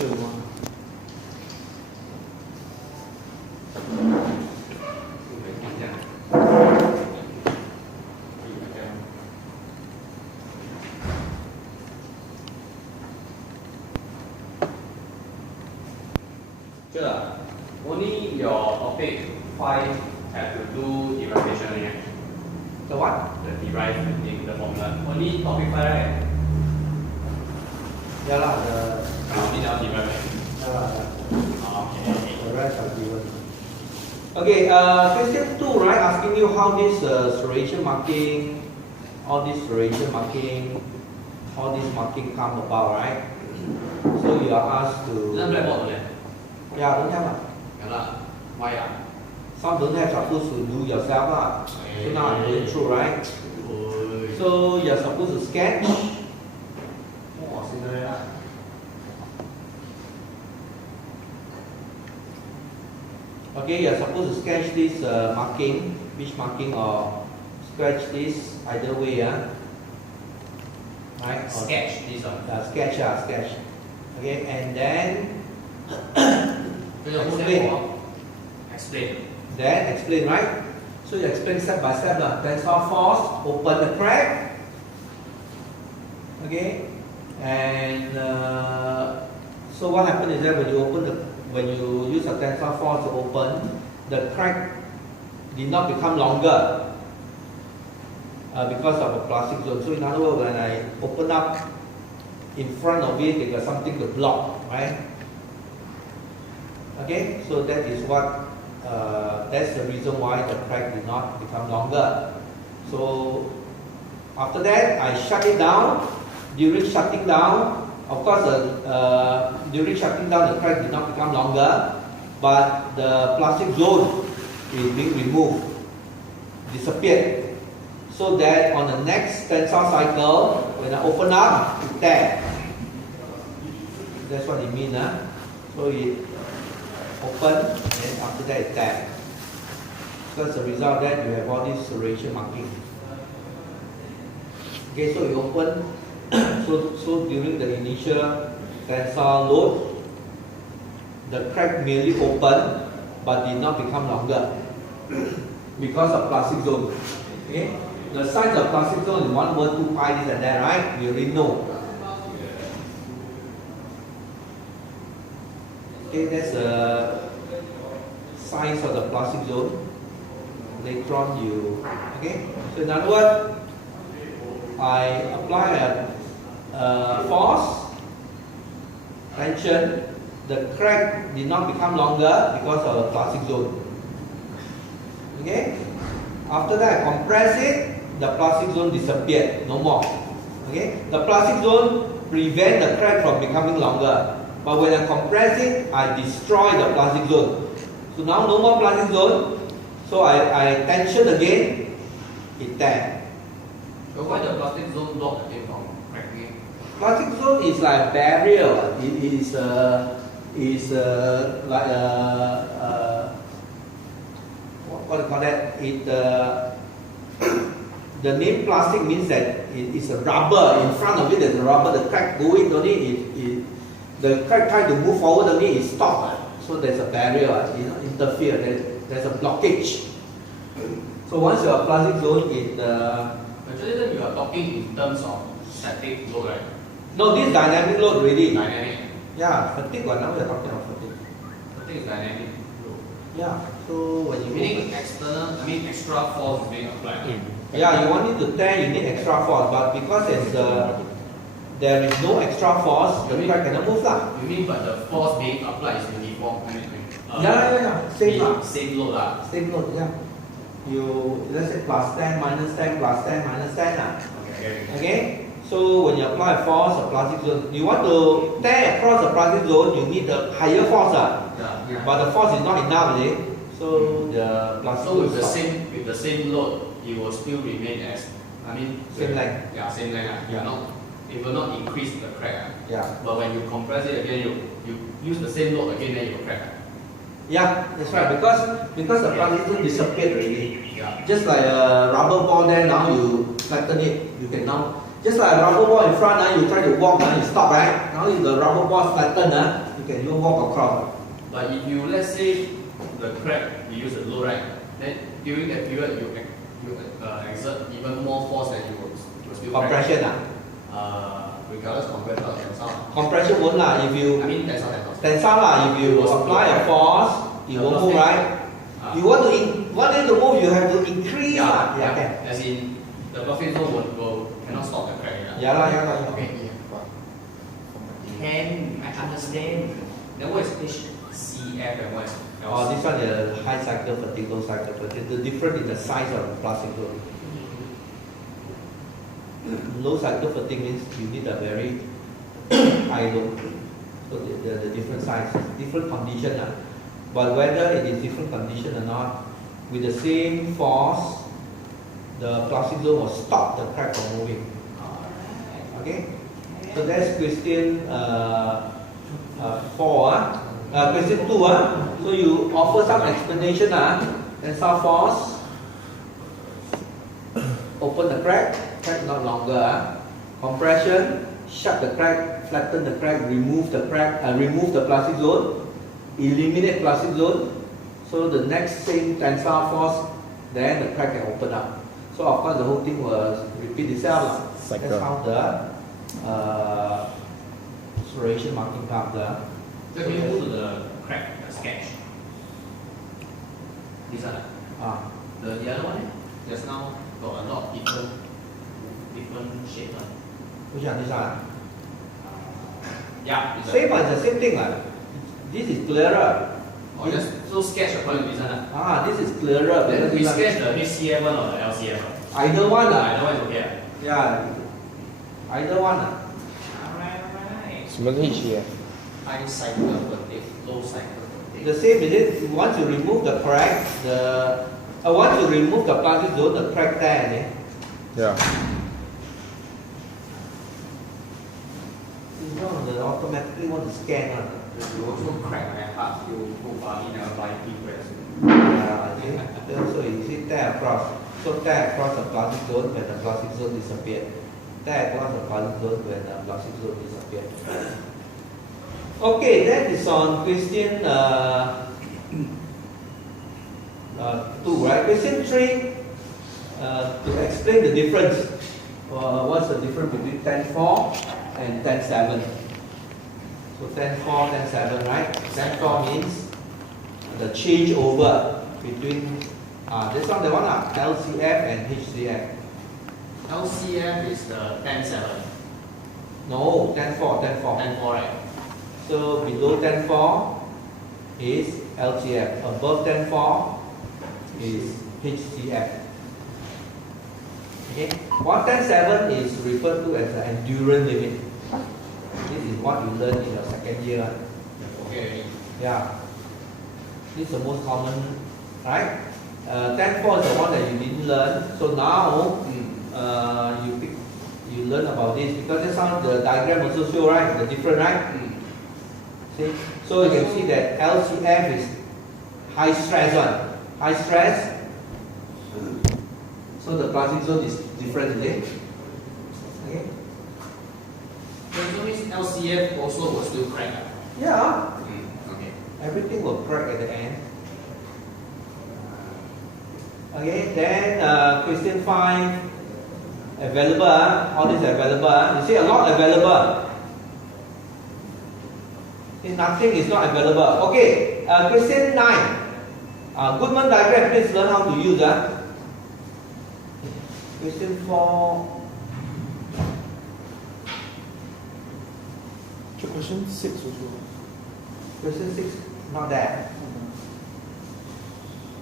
Sure. Only your topic 5 have to do derivation again. The what? The derive thing, the formula. Only topic 5, right? Yeah lah, Only now derive. Okay. the rest are given. Okay, question 2, right? Asking you how this serration marking, all this serration marking, all this marking come about, right? So you are asked to. Isn't blackboard only? Yeah, don't have lah. Yeah lah. Why ah? Some don't have, supposed to do yourself lah. So now I'm going through, right? So you're supposed to sketch. Oh, Cinderella. Okay, you're supposed to sketch this marking, which marking or sketch this either way, yeah. Right? Or, Sketch this one. sketch, sketch. Okay, and then Explain. Then explain, right? So you explain step by step lah. Tensile force, open the crack. Okay, and so what happens is that when you use a tensile force to open, the crack did not become longer because of a plastic zone. So in other words, when I open up in front of it, they got something to block, right? Okay, so that is what that's the reason why the crack did not become longer. So after that, I shut it down. During shutting down, of course, during shutting down, the crack did not become longer, but the plastic zone is being removed, disappeared, so that on the next tensile cycle, when I open up, it tear. That's what it means, huh? So it open, and after that it tear. So as a result of that, you have all this serration marking. Okay, so you open. So during the initial tensile load, the crack merely opened but did not become longer because of plastic zone. Okay, the size of plastic zone is 1/2 pi, this and that, right? We already know. Okay, that's the size of the plastic zone. Later on, okay. So in other words, I apply a force, tension, the crack did not become longer because of the plastic zone. Okay? After that, I compress it, the plastic zone disappeared, no more. Okay? The plastic zone prevents the crack from becoming longer. But when I compress it, I destroy the plastic zone. So now no more plastic zone. So I tension again, it tears. So why the plastic zone block again from cracking? Plastic zone is like a barrier. It is like what do you call that? The name plastic means that it is a rubber. In front of it, there's a rubber. The crack going only the crack trying to move forward only it stops. So there's a barrier. Interfere. There's a blockage. So once your plastic zone Actually, then you are talking in terms of static load, right? no, this dynamic load already. Dynamic. Yeah, fatigue. Now we are talking about fatigue. Static is dynamic load. Yeah. So when you Meaning extra force is being applied. yeah, you want it to tear, you need extra force, but because there is no extra force, the crack cannot move lah. You mean, but the force being applied is uniform? Same load lah. Same load, yeah. Let's say plus 10, minus 10, plus 10, minus 10 lah. Okay? So when you apply a force, a plastic zone, you want to tear across the plastic zone, you need a higher force lah. Yeah. But the force is not enough, is it? So the plastic So zone with the same load, it will still remain as same length. Yeah, same length. Yeah. It will not increase the crack. Yeah. But when you compress it again, you use the same load again, then it will crack. Yeah, that's right. Because the plastic zone disappeared already. Yeah. Just like a rubber ball there, now you flatten it, you can now Just like a rubber ball in front, you try to walk, you stop, right? Now if the rubber ball flatten, you can even walk across. But if you, let's say, the crack, you use the load, right? Then during that period, you exert even more force than you will still Compression, regardless compared to tensile. Compression won't lah. If you I mean tensile. tensile lah, if you apply a force, it won't move, right? You want it to move, you have to increase. Yeah. As in, the perfect zone will cannot stop the crack. Yeah. Okay. Can I understand? Then what is HCF and what is Oh, this one is high cycle fatigue, low cycle fatigue. The difference in the size of the plastic zone. Low cycle fatigue means you need a very high load. So the different size, different condition. But whether it is different condition or not, with the same force, the plastic zone will stop the crack from moving. Okay? So that's question 4. Question 2. So you offer some explanation. Tensile force. Open the crack not longer. Compression, shut the crack, flatten the crack, remove the plastic zone, eliminate plastic zone. So the next same tensile force, then the crack can open up. So of course the whole thing will repeat itself. That's how the striation marking comes. So can you go to the crack sketch? This one. The other one, just now got a lot of different shape. Which one? This one? Yeah. Same one, the same thing. This is clearer. Just so sketch according to this one. This is clearer. Then we sketch the HCF one or the LCF one? Either one. Either one is okay. Yeah. Either one. Alright. 什么是 HCF？ High cycle fatigue, low cycle fatigue. The same is it. Once you remove the crack, once you remove the plastic zone, the crack there. Yeah. This one the automatically want to scan one. You also crack my heart, you move in a blind press. So you see tear across. So tear across the plastic zone when the plastic zone disappeared. Tear across the plastic zone when the plastic zone disappeared. Okay, that is on question 2, right? Question 3, to explain the difference. What's the difference between 10-4 and 10-7? So 10-4, 10-7, right? 10-4 means the changeover between this one, the one, LCF and HCF. LCF is the 10-7. No, 10-4, 10-4, right? So below 10-4 is LCF. Above 10-4 is HCF. Okay. What 10-7 is referred to as the endurance limit. This is what you learn in your second year. Okay. Yeah. This is the most common, right? 10-4 is the one that you didn't learn. So now you learn about this because that's how the diagram also show, right? The different, right? See? So you can see that LCF is high stress one. High stress. So the plastic zone is different, is it? Okay. So means LCF also will still crack. Yeah. Okay. Everything will crack at the end. Okay, then question 5, available, all this available. You see a lot available. If nothing is not available. Okay, question 9. Goodman diagram, please learn how to use. Question 4. Question 6 also. Question 6, not there.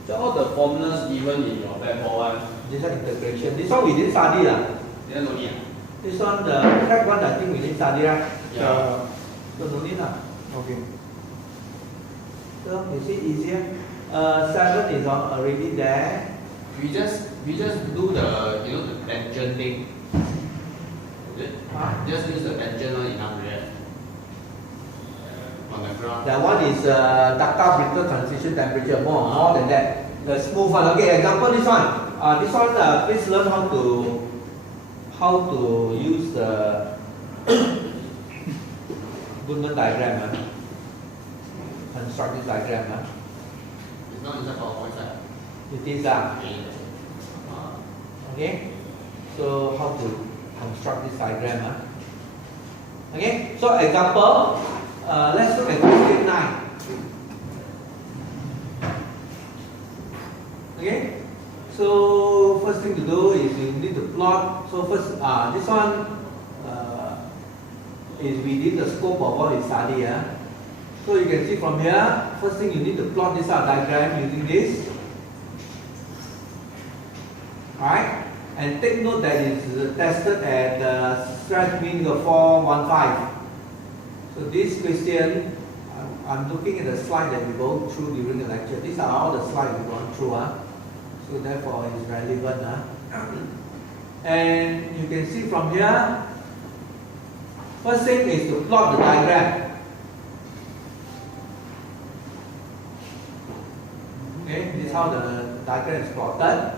So all the formulas given in your paper one, This one integration. This one we didn't study. then no need. This one, the track one, I think we didn't study, right? Yeah. So no need. Okay. So you see easier. 7 is already there. We just do the the tangent thing. Okay? Just use the tangent one in umbrella. On the ground. That one is ductile brittle transition temperature, more than that. The smooth one. Okay, example this one. This one, please learn how to use the Goodman diagram. Construct this diagram. It's not inside PowerPoint, sir. It is okay. So how to construct this diagram? Okay. So example, let's look at question 9. Okay. So first thing to do is you need to plot. So first, this one is we did the scope of what we study. So you can see from here, first thing you need to plot this diagram using this. Alright, and take note that it's tested at the stress mean of 415. So this question, I'm looking at the slide that we go through during the lecture. These are all the slides we've gone through. So therefore it's relevant. And you can see from here, first thing is to plot the diagram. Okay, this is how the diagram is plotted.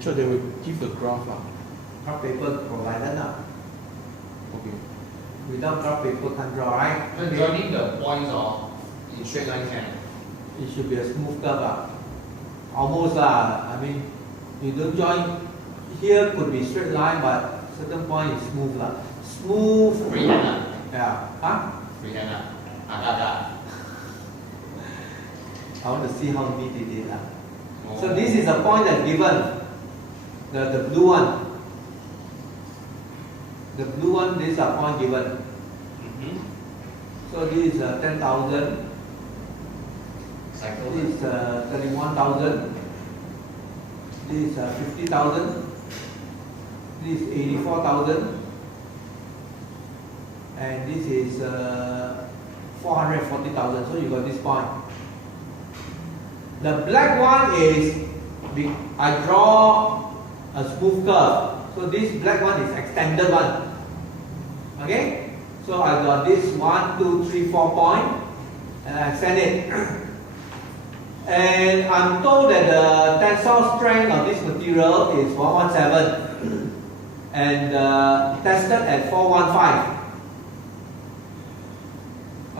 So they will give the graph. Graph paper provided now. Okay. Without graph paper can't draw, right? When joining the points or in straight line can. It should be a smooth curve. Almost I mean, you don't join here could be straight line, but certain point is smooth Smooth. Freehand. Yeah. Huh? Freehand. I want to see how neat it is. So this is a point that's given. The blue one. The blue one, this is a point given. So this is 10,000. Cycle. This is 31,000. This is 50,000. This is 84,000. And this is 440,000. So you got this point. The black one is, I draw a smooth curve. So this black one is extended one. Okay? So I got this 1, 2, 3, 4 point, and I extend it. And I'm told that the tensile strength of this material is 117 and tested at 415.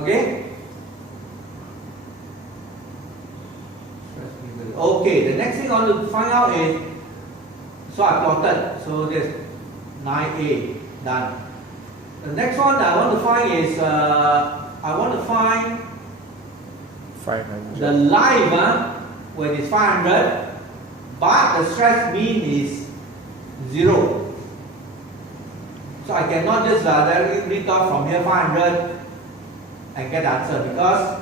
Okay? Okay, the next thing I want to find out is, so I plotted, so this 9A done. The next one I want to find is, I want to find 500. the life when it's 500, but the stress mean is 0. So I cannot just directly read off from here 500 and get the answer, because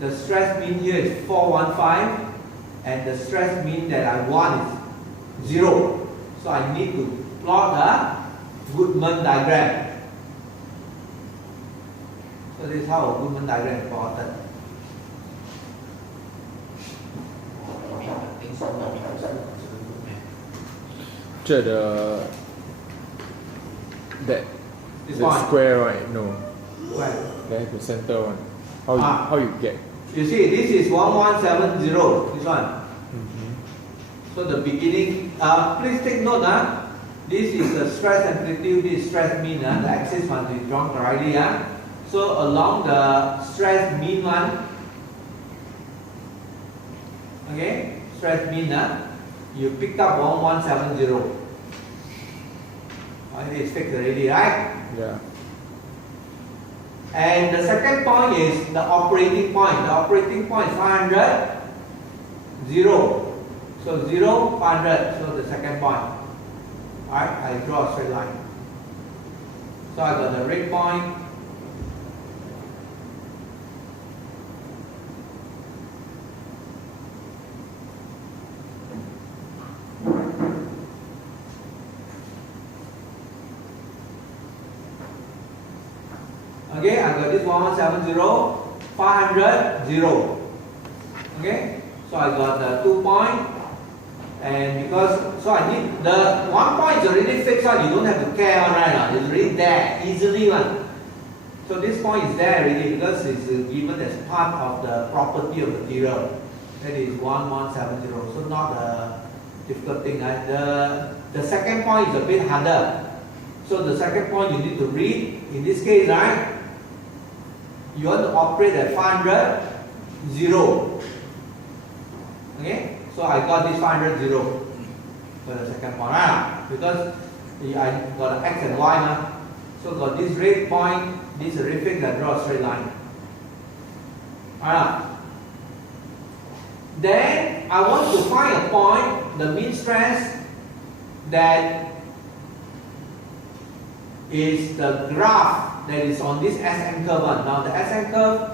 the stress mean here is 415 and the stress mean that I want is 0. So I need to plot a Goodman diagram. So this is how a Goodman diagram is plotted. That This the one. square, right? No. Where? That's the center one. How you get? You see, this is 1170. This one. So the beginning, please take note, this is the stress amplitude, this is stress mean, the axis must be drawn correctly. So along the stress mean one, okay, stress mean, you pick up 1170. It's fixed already, right? Yeah. And the second point is the operating point. The operating point is 500, 0. So 0, 500, so the second point. Alright, I draw a straight line. So I got the red point. Okay, I got this 1170, 500, 0. Okay, so I got the 2 point. And because, so I need, the 1 point is already fixed one, you don't have to care one, right? It's already there, easily one. So this point is there already because it's given as part of the property of the material. That is 1170, so not a difficult thing. The second point is a bit harder. So the second point you need to read, in this case, right, you want to operate at 500, 0. Okay, so I got this 500, 0 for the second point, right? Because I got an X and Y now. So got this red point, this is a red fix, and draw a straight line. Alright. Then I want to find a point, the mean stress, that is the graph that is on this SN curve one. Now the SN curve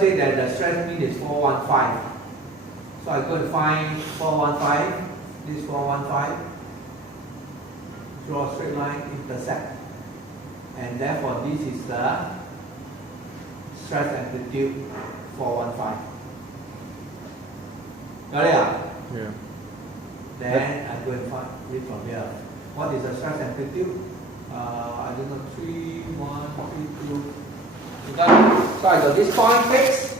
say that the stress mean is 415. So I go and find 415, this 415, draw a straight line, intersect. And therefore this is the stress amplitude 415. Got it? Yeah. Then I go and find it from here. What is the stress amplitude? I don't know, 3, 1, 3, 2. You got it? So I got this point fixed.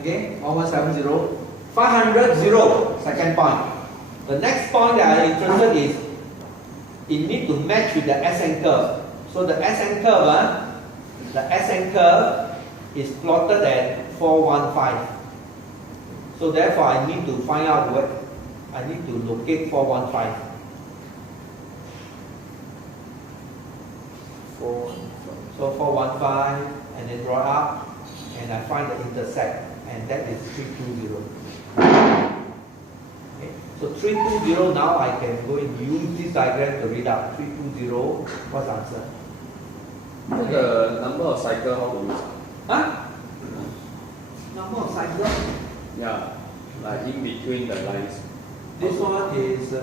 Okay, 1170. 500, 0, second point. The next point that I am interested is it need to match with the SN curve. So the SN curve is plotted at 415. So therefore I need to find out what I need to locate 415. 415. So 415 and then draw up and I find the intersect and that is 320. Okay. So 320 now I can go and use this diagram to read out 320. What's the answer? The number of cycle how to use? Huh? Number of cycles? Yeah, like in between the lines. This one is 1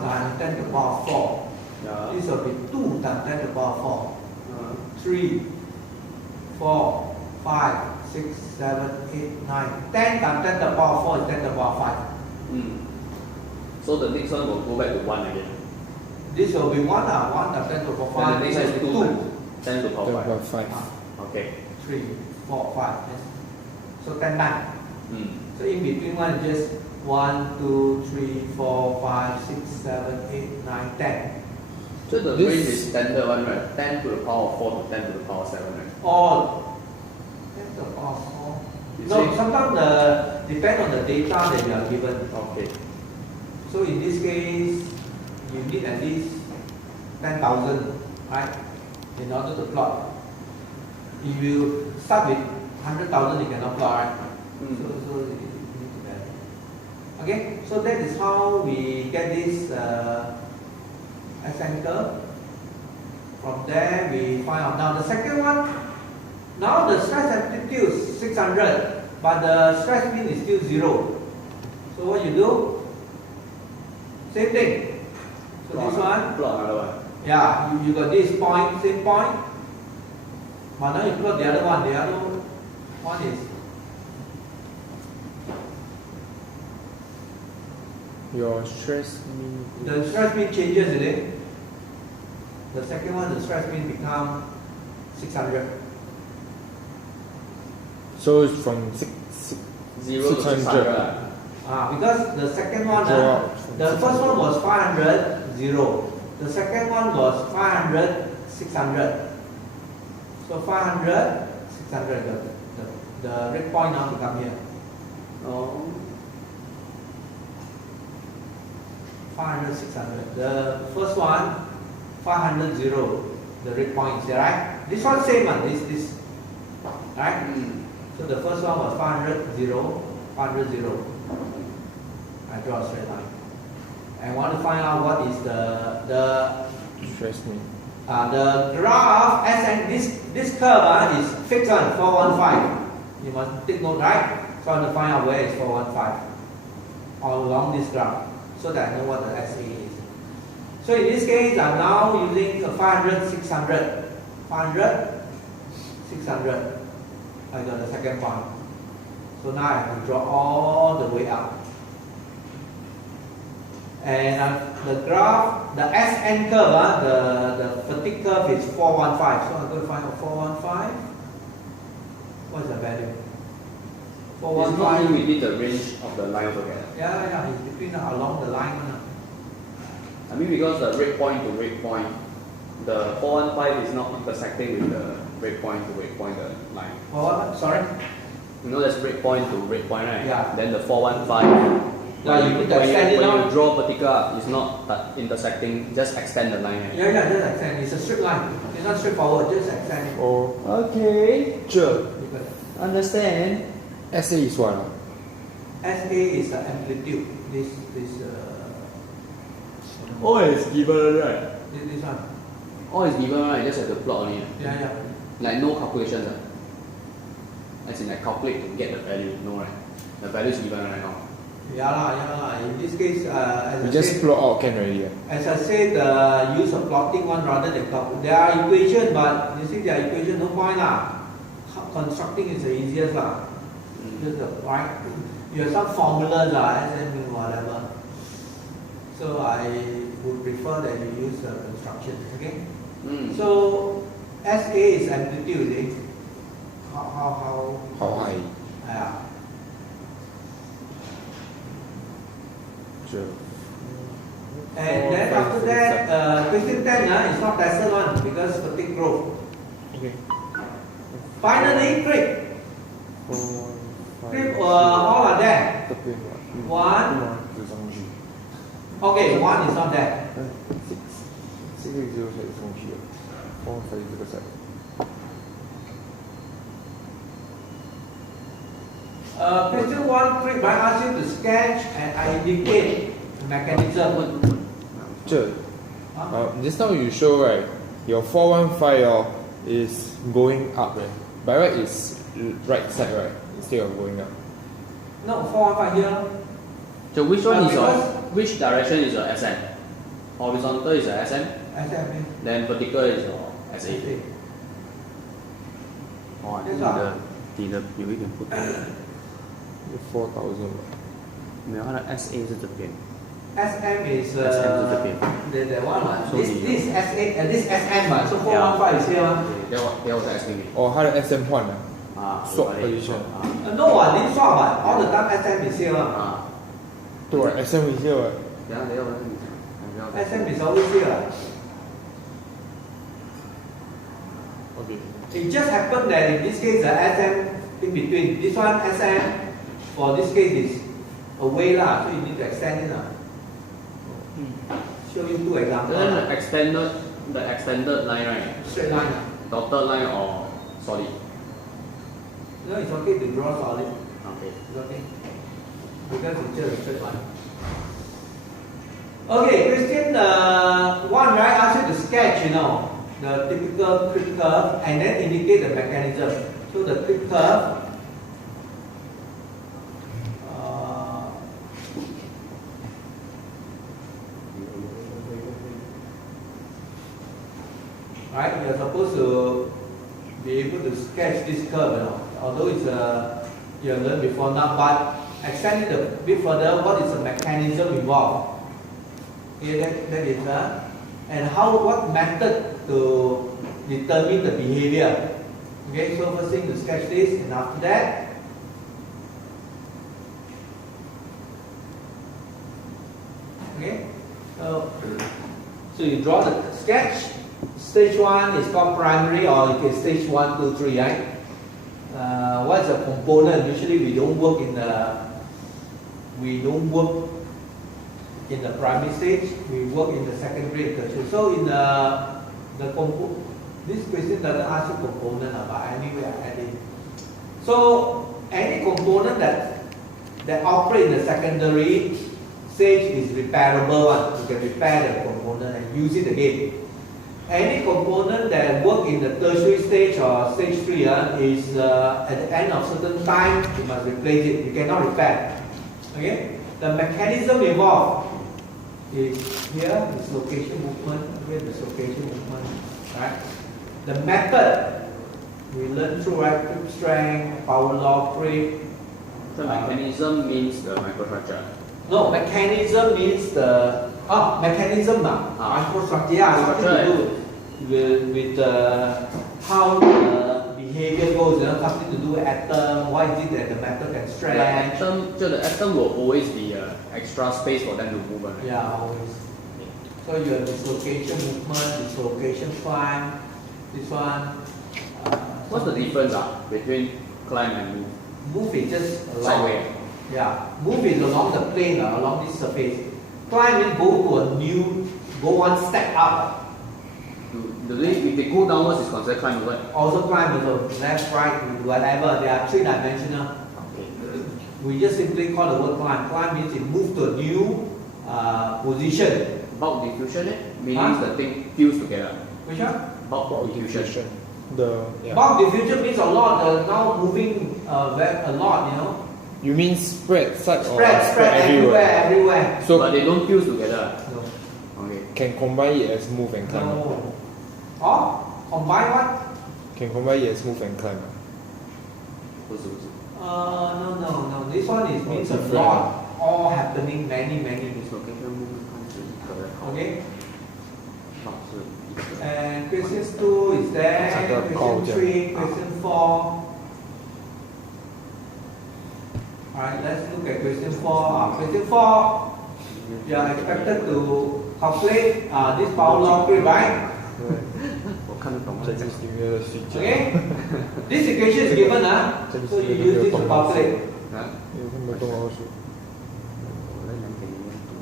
times 10 to the power 4. Yeah. This will be 2 times 10 to the power 4. Uh, 3, 4, 5, 6, 7, 8, 9. 10 times 10 to the power 4 is 10 to the power 5. So the next one will go back to 1 again. This will be 1 times 10 to the power 5. And the next one is 2 times 10 to the power 5. About 5. Okay. 3, 4, 5. So 10 times. So in between one is just 1, 2, 3, 4, 5, 6, 7, 8, 9, 10. So the This- range is standard one, right? 10 to the power of 4 to 10 to the power of 7, right? All 10 to the power 4. You No, see? sometimes depend on the data that you are given. Okay. So in this case, you need at least 10,000, right? In order to plot. If you start with 100,000, you cannot plot, right? So you need to vary. Okay, so that is how we get this SN curve. From there, we find out. Now the second one, now the stress amplitude is 600, but the stress mean is still 0. So what you do? Same thing. So this one, Plot another one. yeah, you got this point, same point. But now you plot the other one. The other one is Your stress mean. the stress mean changes, is it? The second one, the stress mean become 600. So it's from 0 to 600. 600. Because the second one, Draw out from the first 600. one was 500, 0. The second one was 500, 600. So 500, 600, the red point now become here. Oh. 500, 600. The first one, 500, 0. The red point is here, right? This one same one, this, right? So the first one was 500, 0, 500, 0. I draw a straight line. I want to find out what is the Stress mean. graph SN, this curve is fixed on 415. You must take note, right? So I want to find out where is 415 all along this graph so that I know what the SA is. So in this case, I'm now using a 500, 600. 500, 600. I got the second point. So now I can draw all the way up. And the graph, the SN curve, the fatigue curve is 415. So I'm going to find out 415. What is the value? It's 415. not within the range of the line okay? Yeah, it's between along the line. I mean because the red point to red point, the 415 is not intersecting with the red point to red point the line. What? Sorry? You know there's red point to red point, right? Yeah. Then the 415. Yeah, you need to extend it when now. you draw vertical, it's not intersecting. Just extend the line. Right? Yeah, just extend. It's a straight line. It's not straightforward. Just extend it. Oh, Okay. sure. Understand. SA is what? SA is the amplitude. This Oh, it's given, right? this one. Oh, it's given, right? Just have to plot only. Yeah. Like no calculations. As in like calculate to get the value. No, right? The value is given right now. Yeah lah. In this case, as We I just said, plot out can already. as I said, use of plotting one rather than calculate. There are equations, but you see their equation no point lah. Constructing is the easiest lah. Just the right. You have some formulas lah, SM whatever. So I would prefer that you use construction. Okay. So SA is amplitude. Eh? How high? Yeah. Sure. And then after that, question 10 is not Tesla one because fatigue growth. Okay. Finally, creep. 4, 5, Creep all are there. 这边 One. 就上去。 Okay, one is not there. 这个就可以上去了。4，5这个 side。Question 1, creep, I ask you to sketch and I indicate the mechanism.这 Huh? just now you show right, your 415 is going up, right? By right is right side, right? Instead of going up. No, 415 here. So which one is your, Because- which direction is your SM? Horizontal is your SM, SM. then vertical is your SA. SA. 哇，这是啊你的有一点不对， 4000。没有它的 SA 是这边 SM is SM 是这边。 the one one. So This you- this SA this SM one. So 415 is here. 给我再 explain 哦，它的 SM 换了。啊 Swap position. No one, this swap one. All the time SM is here. 啊，对，SM 一下了。等下我跟你讲，不要 SM is always here. OK。 It just happened that in this case the SM in between. This one SM for this case is away lah, so you need to extend it lah. Show you two examples. Then lah. the extended line, right? Straight line. lah. Dotted line or solid? No, it's okay to draw solid. Okay. It's okay. Because it's just a straight line. Okay, question 1, right? Ask you to sketch, the typical creep curve and then indicate the mechanism. So the creep curve, right? You're supposed to be able to sketch this curve, although it's you have learned before now, but extend it a bit further. What is the mechanism involved? Okay, that is and what method to determine the behavior. Okay, so first thing to sketch this, and after that, okay, so you draw the sketch. Stage 1 is called primary, or you can stage 1, 2, 3, right? What's the component? Usually we don't work in the primary stage. We work in the secondary and tertiary. So in this question doesn't ask you component, but anyway I add it. So any component that operate in the secondary stage is repairable one. You can repair the component and use it again. Any component that work in the tertiary stage or stage 3 is at the end of certain time you must replace it. You cannot repair. Okay? The mechanism involved is here, dislocation movement, here dislocation movement. Right? The method we learn through, right? Creep strength, power law, creep. The mechanism means the microstructure. No, mechanism means the mechanism microstructure. Yeah, something to do with how the behavior goes. Something to do with atom. Why is it that the metal can stretch? The atom will always be extra space for them to move. Right? Yeah, always. So your dislocation movement, dislocation climb, this one. What's the difference between climb and move? Move is just along. Sideways. Yeah, move is along the plane, along this surface. Climb means go to a new, go one step up. If they go downwards, it's considered climb, right? Also climb also, left, right, whatever. They are three-dimensional. Okay. We just simply call the word climb. Climb means it move to a new position. Bulk diffusion, meaning Huh? the thing fused together. Which one? Bulk diffusion. Yeah. Bulk diffusion means a lot. Now moving a lot, you know. You mean spread such or Spread everywhere. So But they don't fuse together. No. Okay. can combine it as move and climb. No. Or combine what? Can combine it as move and climb. 不是不是 No. This one is means a different. lot. All happening, many. dislocation movement 看是一个人好 Okay. 好是一个 And question 2 is there. Question 3, question 4. Alright, let's look at question 4. Question 4, you are expected to calculate this power law grid, right? 我看得懂 这就是里面的睡觉。 Okay? This equation is given, so you use it to calculate. 啊？有看不懂老师。我在两点里面读，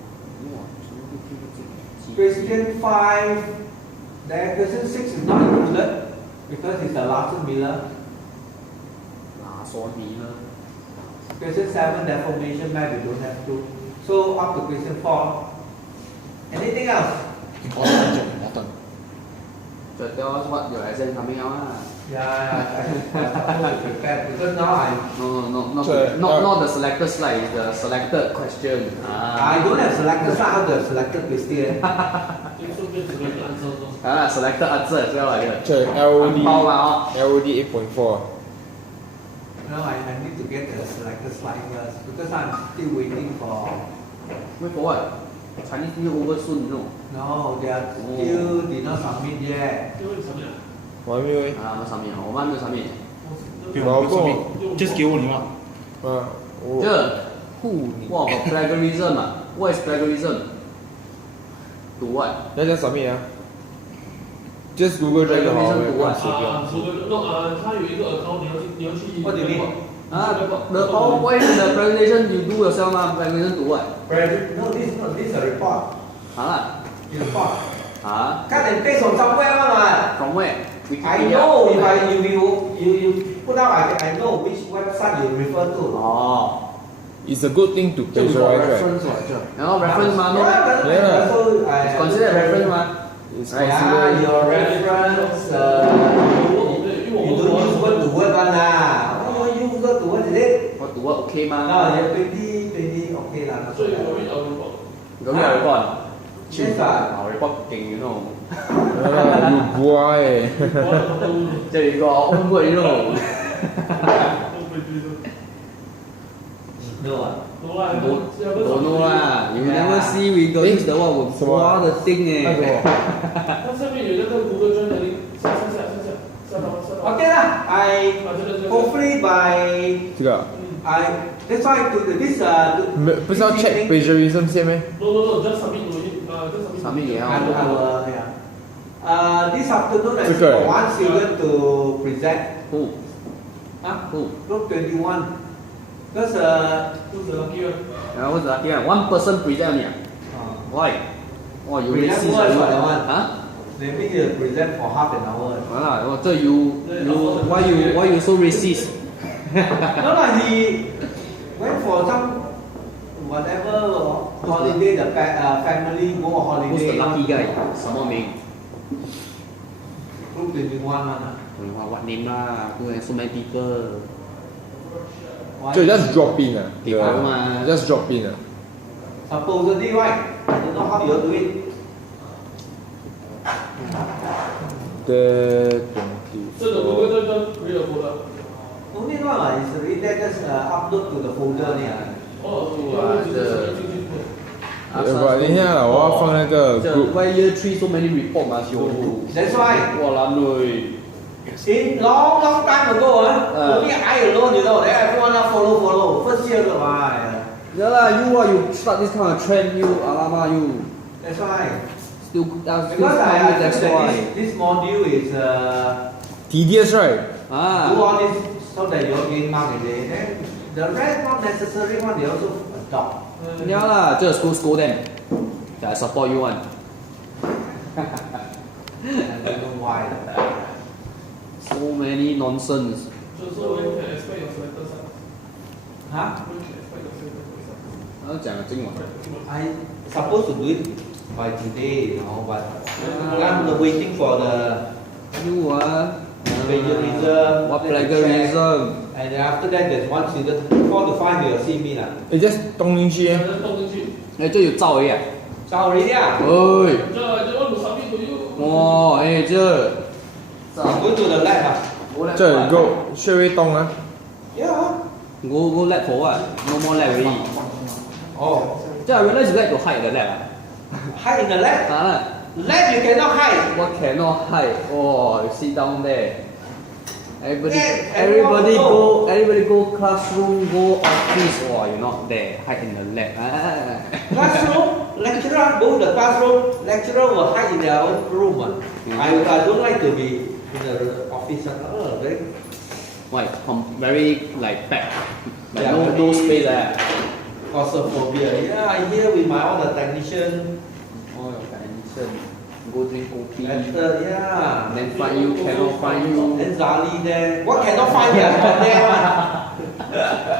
哇，什么会听得进？ Question 5, then question 6 is not included because it's a Larson Miller. 哪说你呢？ Question 7, deformation map, you don't have to. So up to question 4. Anything else? 这 tell us what your exam coming out Yeah, I prepare because now not the selected slide, it's the selected question. I don't have selected slide, how to have selected question. selected answer 是要来的。这安包嘛哦。 LD 8.4。 No, I need to get the selected slide first because I'm still waiting for. Wait for what? Chinese New Year over soon, you know. No, they are still did not submit yet. 我还没有诶。啊，没上面，我们还没有上面。just 给我你嘛。我这护你。哇，plagiarism 啊，what is plagiarism? To what? 那叫什么呀？Just Google 这个好，我也不写掉。他有一个 account，你要去。 What do you mean? The PowerPoint, the presentation you do yourself 嘛，presentation to what? No, this is a report. 啊 Report. 啊 Cut and paste from somewhere one. From where? I know if you put out, I know which website you refer to. 哦， It's a good thing to plagiarize, right? 然后 reference 嘛 Yeah, so I consider reference 嘛。 It's Yeah, considered. your reference. You don't use word to word one lah. Oh, you use word to word is it? 我读 OK 吗？ No, you 20 okay lah. 所以我会report。咁又 report？ Yes ah. 我 report 勁，you know。 You boy. 即係個 homework you know。 No ah. Don't know lah. You never see we got use the what 什么花的 thing 那什誒。么？它上面有那个 Google Drive 的 link，下到。 Okay lah. Hopefully by 这个 that's why to this 不是要 check plagiarism 先咩？ No，just submit 就上面也要。 I will this afternoon I 这个 got one student to present. Who? Huh? Group 21. Because 然後或者one person present 你啊？Why? 哇，you present racist words for that 啊 one. They need to present for half an hour. 完了，我这 why you so racist? No, he went for some whatever holiday. The family go on Who's the holiday. lucky guy? 什麼名？ Group 21 one. 哇，what name 啦？Who has so many people？ 就 just drop in 啊。給我嘛 Just drop in 啊。 Supposedly right. I don't know how you do it. The 这个 Google Drive 没有 folder。 No need one lah. It's already there. Just upload to the folder 呢。等一下，我要放那个这 group。 why year 3 so many report must go to？ That's why. 哇，難嘞！ In long time ago, only I alone, you know. Then everyone follow. First year of Yeah lah, you start this kind of trend, you alamak you. That's why. still still Because I coming, that's feel why. that this module is Tedious, right? do Ah, all this so that you all gain mark in it. Then the rest not necessary one they also adopt. yeah lah, just scold them. I support you one. I don't know why. So many nonsense. So when can expect your selectors Huh? When can expect your selectors 他讲的今晚。 I supposed to do it by today, but I'm waiting for the You ah. plagiarism. What then I check. plagiarism? And then after that, there's one student, 4 to 5, you'll see me lah. Just 动进去。人动进去。哎，这有照而已啊。 Sorry, yeah. 哎， I don't want to submit to you. 哇，哎这。 I'm going to the lab.这 go 穴位动啊。 Yeah. Go lab for what? No more lab already. Oh, Yeah, I realize you like to hide the lab. hide in the lab. Ah, Lab you cannot hide. what cannot hide? Oh, you sit down there. Everybody, Yeah, everybody go classroom, go office. Oh, you're not there. Hide in the lab. Ah. Classroom, lecturer go to the classroom. Lecturer will hide in their own room. I don't like to be in the office. Oh, very. Why? Very like packed. Like Yeah, no very- space there. Claustrophobia. Yeah, I hear with my all the technician. Oh, your tension. Go drink coffee. Yeah. Then find you, cannot find you. Then Zali there. What cannot find here? Not there one.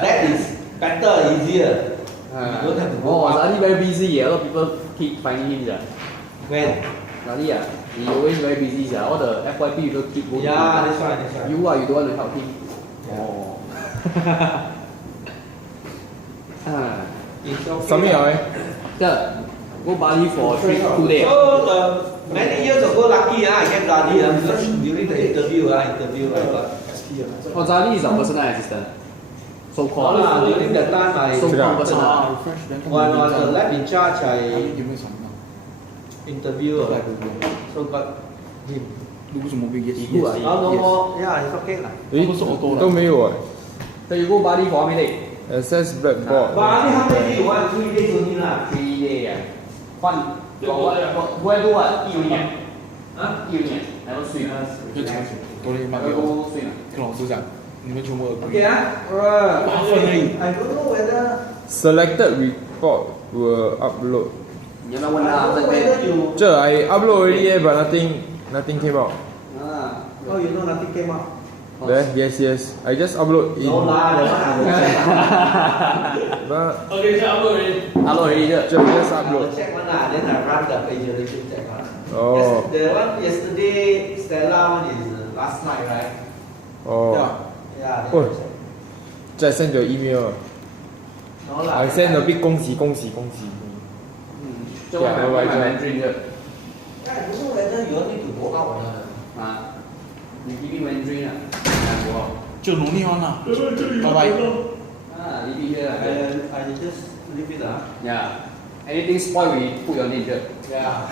That is better, easier. You don't have to go Oh, out. Zali very busy. A lot of people keep finding him. Yeah. When? Zali, he always very busy. Yeah. All the FYP people keep going. Yeah, that's right, that's right. You don't want to help him. Yeah. Oh. Ah. It's okay. 什么样诶？ Yeah. Go Bali for 2 days. So many years ago, lucky I get Zali because during the interview I got SP. Oh, Zali is a personal assistant. So called. During that time I So 这个啊 called personal. when I was the lab in charge I interview so got him. Good, ah. Now no more. Yeah, it's okay lah. 诶，都没有啊。 So you go Bali for how many days? Access blackboard。 But I how many you want? 3 days only lah. 3 days. Yeah. Fun. Go and do what? 一年。Huh? 一年。Never swim. 多了一万 Never go swim. 跟老师讲，你们全部 Okay ah. I don't know whether Selected report will upload. You I know when don't know whether you. 这 I upload already but nothing came out. Ah. Oh, you know nothing came out. Yes. I just upload in. No lah, that one I will check. But OK，下 upload already。 Hello, Asia. just I upload. will check one lah. Then I run the plagiarism check one. Oh. The one yesterday, Stella one is last night, right? Oh. Yeah. Oh. Just send your email. No lah. I send a big 恭喜。这我买 Mandarin 的 I don't know whether you all need to go out or not. 啊，你 give me Mandarin 啊，我就努力完了，拜拜。啊，你 be here I just leave it ah. Yeah. Anything spoil, we put your name here. Yeah.